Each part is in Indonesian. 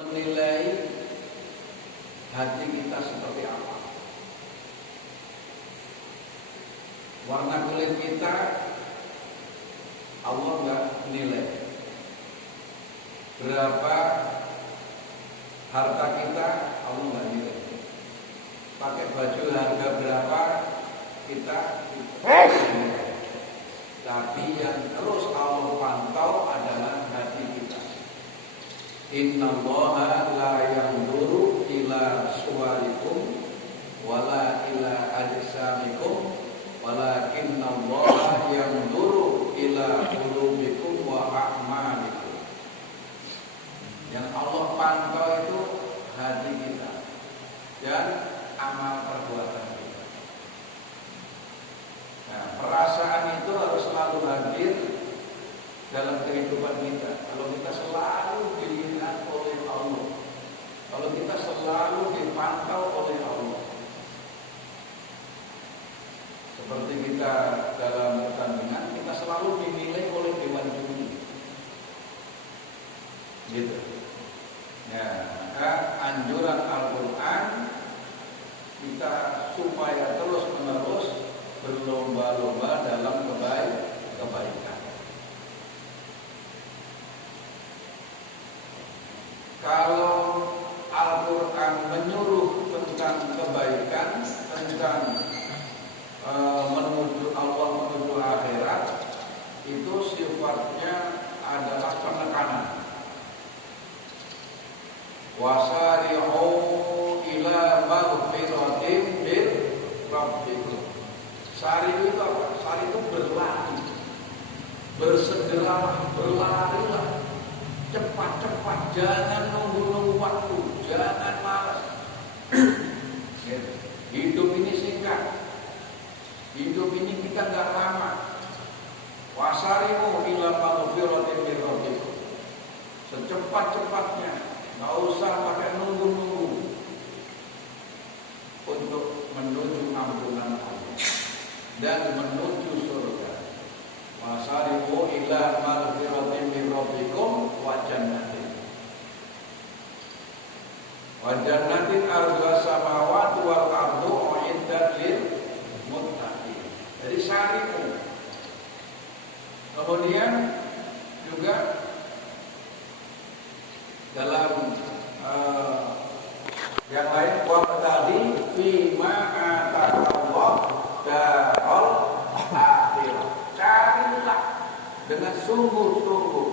menilai hati kita seperti apa. Warna kulit kita Allah nggak nilai. Berapa harta kita Allah nggak nilai. Pakai baju harga berapa kita nilai. Tapi yang terus Allah pantau adalah hati kita. Innallaha la yanzuru ila suwarikum wala ila ajsamikum walakinnallaha yanzuru ila qulubikum wa a'malikum. Yang Allah pantau itu hati kita dan amal perbuatan kita. Nah, perasaan itu harus selalu hadir dalam kehidupan kita. Kalau kita selalu dilihat oleh Allah, kalau kita selalu dipantau oleh Allah, seperti kita dalam pertandingan, kita selalu dinilai oleh dewan juri, gitu. Ya, maka anjuran Al-Quran kita supaya terus-menerus berlomba-lomba dalam kebaikan. Kalau Al-Quran menyuruh tentang kebaikan, tentang menuju Allah, menuju akhirat, itu sifatnya adalah penekanan. Wasari'u ila maghfiratin min rabbikum. Sari itu apa? Sari itu berlari, bersegeralah, berlarilah, cepat-cepat, jangan nunggu-nunggu waktu, jangan malas. Hidup ini singkat, hidup ini kita nggak lama. Wasari'u ila maghfiratin min rabbikum. Secepat-cepatnya, nggak usah pakai nunggu-nunggu untuk menuju ampunan Allah dan menuju surga. Wasari'u ila maghfiratin min rabbikum wa jannatin. Wa jannatin ardha samawati wal ardu uiddat lil muttaqin. Jadi sari'u. Kemudian juga dalam yang lain waqtadi fima ataqallah darul akhirah. Carilah dengan sungguh-sungguh.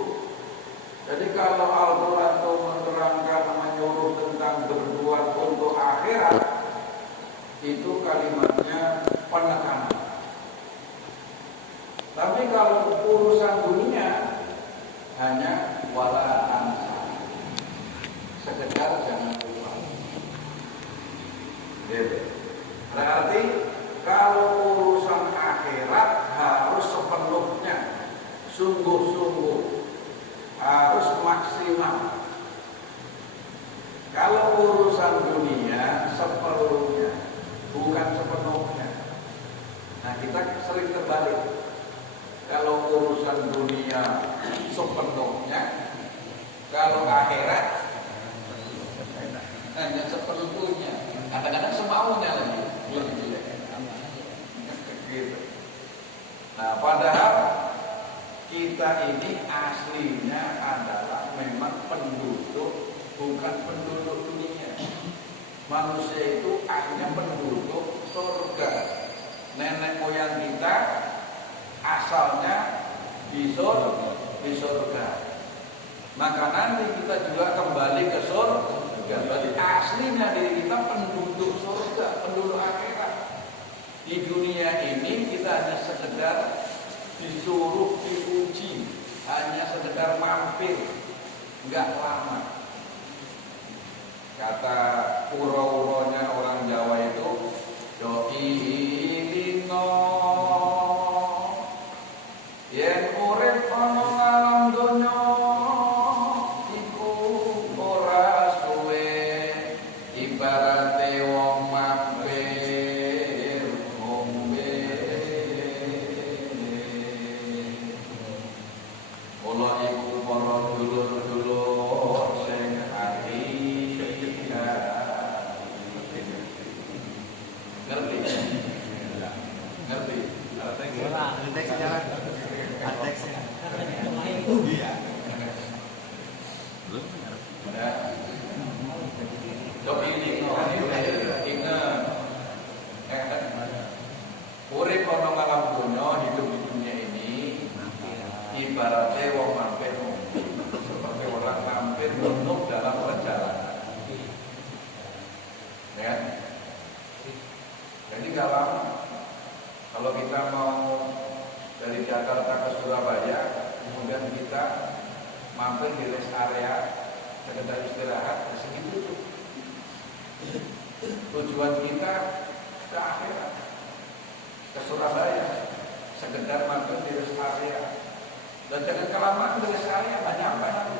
Jadi kalau Al-Quran itu menerangkan, menyuruh tentang berbuat untuk akhirat, itu kalimatnya penekanan. Tapi kalau urusan dunia hanya wala ansa, sekedar jangan lupa. Berarti kalau urusan akhirat harus sepenuhnya, sungguh-sungguh, harus maksimal. Kalau urusan dunia seperlunya, bukan sepenuhnya. Nah, kita sering terbalik. Kalau urusan dunia sepenuhnya, kalau akhirat hanya seperlunya. Kadang-kadang semaunya lagi. Gitu. Nah, padahal kita ini aslinya adalah memang penduduk, bukan penduduk dunia. Manusia itu akhirnya penduduk surga. Nenek moyang kita asalnya di surga. Maka nanti kita juga kembali ke surga. Berarti aslinya diri kita penduduk surga, penduduk akhirat. Di dunia ini kita hanya sekedar disuruh diuji, hanya sekedar mampir, enggak lama. Kata uro-uronya orang Jawa itu, doi lino yen urip ana alam donya iku ora suwe, ibarate wong mampir ngombe. Kula iku para dulur-dulur Ya. Dok ini ingat urip ana malam donya, hidup di dunia ini ibaratnya wong mampir seperti orang mampir menung dalam perjalanan. Ya. Jadi kalau kita mau dari Jakarta ke Surabaya, kemudian kita mampir di rest area, sekedar istirahat, segitu tuh. Tujuan kita ke akhirat, ke Surabaya, sekedar mampir di rest area. Dan jangan kelamaan di rest area, nggak nyampe nanti.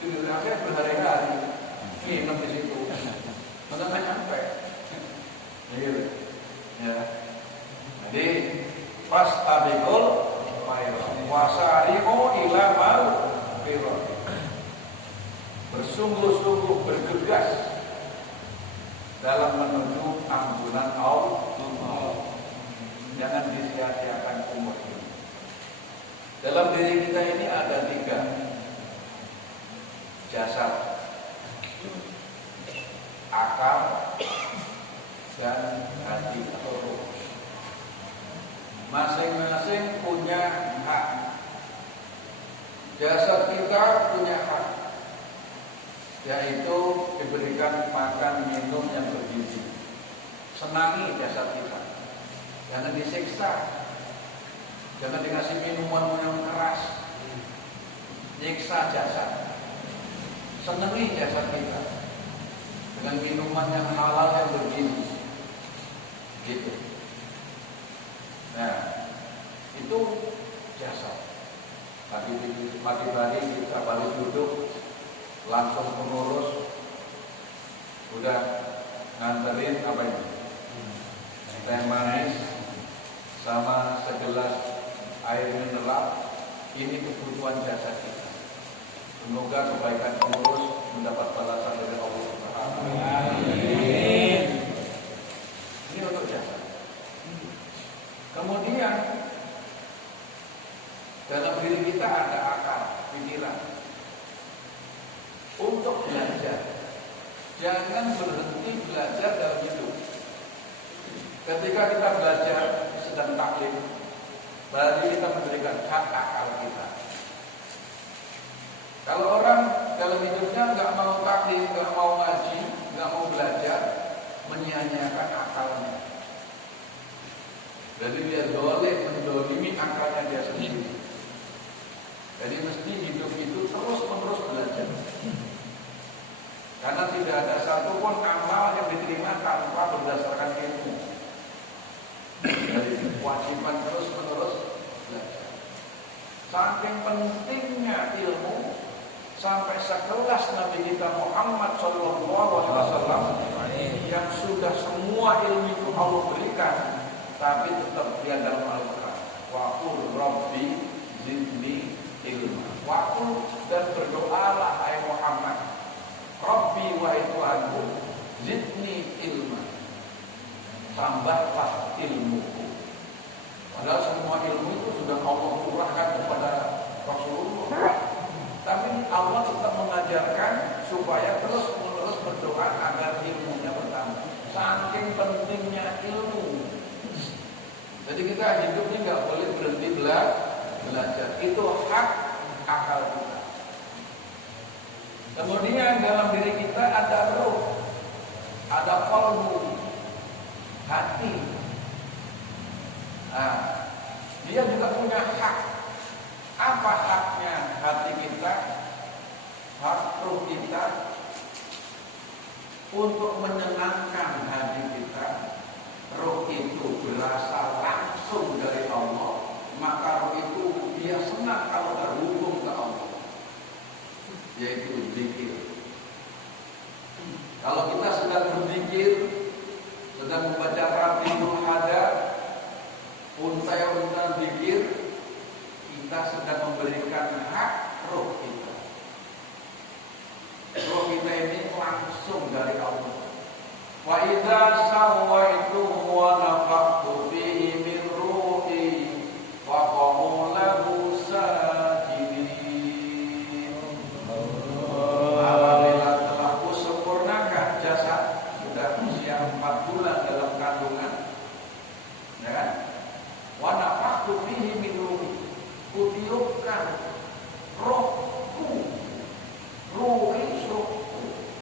Di rest area berhari-hari, nginep di situ, nggak nyampe. Ya. Jadi pas tabikul wasari'u ila maghfirah, bersungguh-sungguh bergegas dalam menuju ampunan Allah. Jangan disia-siakan umur ini. Dalam diri kita ini ada 3 jasad, akal, dan hati atau ruh. Masing-masing punya hak. Jasad kita punya hak, yaitu diberikan makan minum yang bergizi. Senangi jasad kita, jangan disiksa, jangan dikasih minuman yang keras, nyiksa jasad. Senangi jasad kita dengan minuman yang halal yang bergizi. Gitu. Nah, itu jasad. Pagi-pagi kita balik duduk, langsung pengurus udah nganterin apa ini? Teh manis sama segelas air mineral. Ini kebutuhan jasad kita. Semoga kebaikan pengurus mendapat balasan dari Allah Subhanahu wa taala. Ini untuk jasad. Kemudian dalam diri kita ada akal, pikiran. Untuk belajar, jangan berhenti belajar dalam hidup. Ketika kita belajar sedang taklim, berarti kita memberikan hak akal kita. Kalau orang dalam hidupnya nggak mau taklim, nggak mau ngaji, nggak mau belajar, menyia-nyiakan akalnya. Jadi dia mendolimi akalnya dia sendiri. Jadi mesti hidup itu terus-menerus belajar. Karena tidak ada satupun amal yang diterima tanpa berdasarkan ilmu. Jadi kewajiban terus-menerus belajar. Saking pentingnya ilmu, sampai sekelas Nabi kita Muhammad SAW yang sudah semua ilmu itu Allah berikan, tapi tetap dia dalam Al-Quran. Wa qul rabbi zidni ilma. Wa qul, dan berdoalah hai Muhammad, Rabbi wa Tuhanku, zidni ilma, tambahlah ilmuku. Padahal semua ilmu itu sudah Allah curahkan kepada Rasulullah. Tapi Allah tetap mengajarkan supaya terus-menerus berdoa agar ilmunya bertambah. Saking pentingnya ilmu. Jadi kita hidup ini nggak boleh berhenti belajar. Itu hak akal kita. Kemudian dalam diri kita ada ruh, ada qalbu, hati. Nah, dia juga punya hak. Apa haknya hati kita, hak ruh kita? Untuk menyenangkan hati kita. Roh itu berasal langsung dari Allah, maka roh itu dia senang kalau terhubung ke Allah, yaitu zikir. Kalau kita sedang berzikir, sedang membaca Ratibul Hadar, unta-unta zikir, kita sedang memberikan hak roh kita. Roh kita ini langsung dari Allah. Wa idza sawaituhu wa nafakhtu fihi min ruhi wa qa'u lahu sajidin. ditiupkan